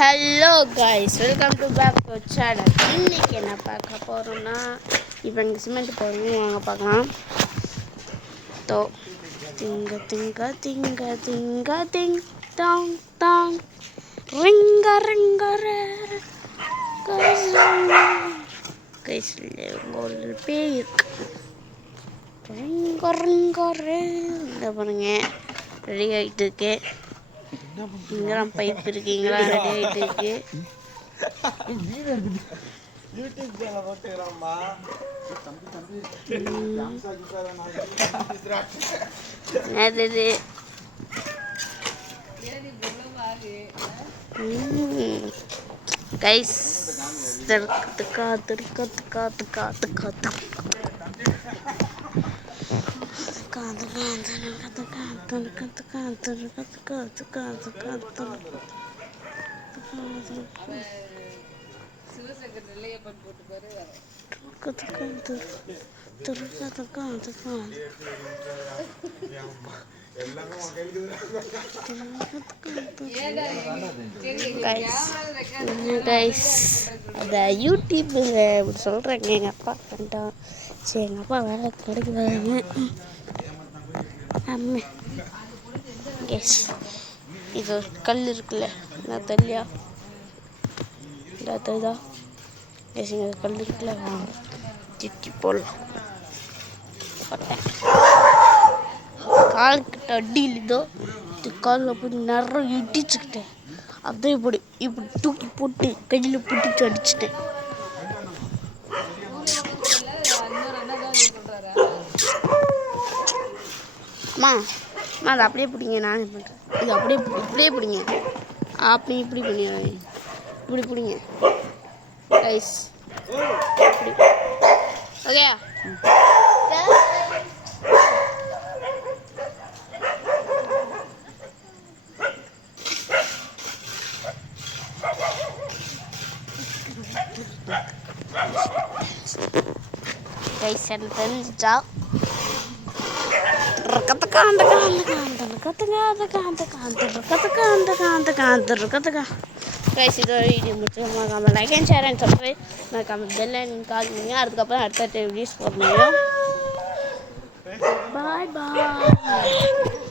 Hello guys, welcome to back to channel. இன்றைக்கி என்ன பார்க்க போகிறோன்னா, இப்போ எங்கள் சிமெண்ட் போகிறோம், வாங்க பார்க்கலாம். தோ திங்க திங்க திங்க திங்க திங் டாங் டாங் ரிங்க ரிங்க கைஸில் ஒரு பேய் இருக்கு. ரிங்க ரிங்க இந்த பாருங்க, ரெடி ஆகிட்டு இருக்கு. இங்கெல்லாம் பைப் இருக்கீங்களா, ரெடி ஆகிட்டு இருக்கு. என்னது கைஸ், திருக்கா திருக்கா திருக்கா திருக்கா திருக்கா அதை யூடியூப்பில் இப்படி சொல்கிறேங்க. எங்கள் அப்பா பண்ணிட்டோம். சரி, எங்கள் அப்பா வேலை கிடைக்குதாங்க. இது கல் இருக்குல்ல, நான் தெரியா தெரியுதா? எஸ், இங்கே கல் இருக்குல்ல, சிக்கி போடலாம். காலுக்கிட்ட அடியில் இதோ காலில் போய் நிறைய இடிச்சுக்கிட்டேன். அதே இப்படி தூக்கி போட்டு கையில் பிடிச்சி அடிச்சுட்டேன். அம்மா அது அப்படியே பிடிங்க, நான் பண்ணுறேன். இது இப்படியே பிடிங்க. இப்படி பண்ணிடுறேன். இப்படி பிடிங்க ரைஸ். இப்படி ஓகே. ரைஸ் எனக்கு தெரிஞ்சிச்சா? இது வீடியோ முடிச்சு like and share and subscribe மறக்காம பெல் ஐக்கன் கால் பண்ணுங்க. அதுக்கப்புறம் அடுத்த வீடியோஸ் போட முடியும். பாய் பாய்.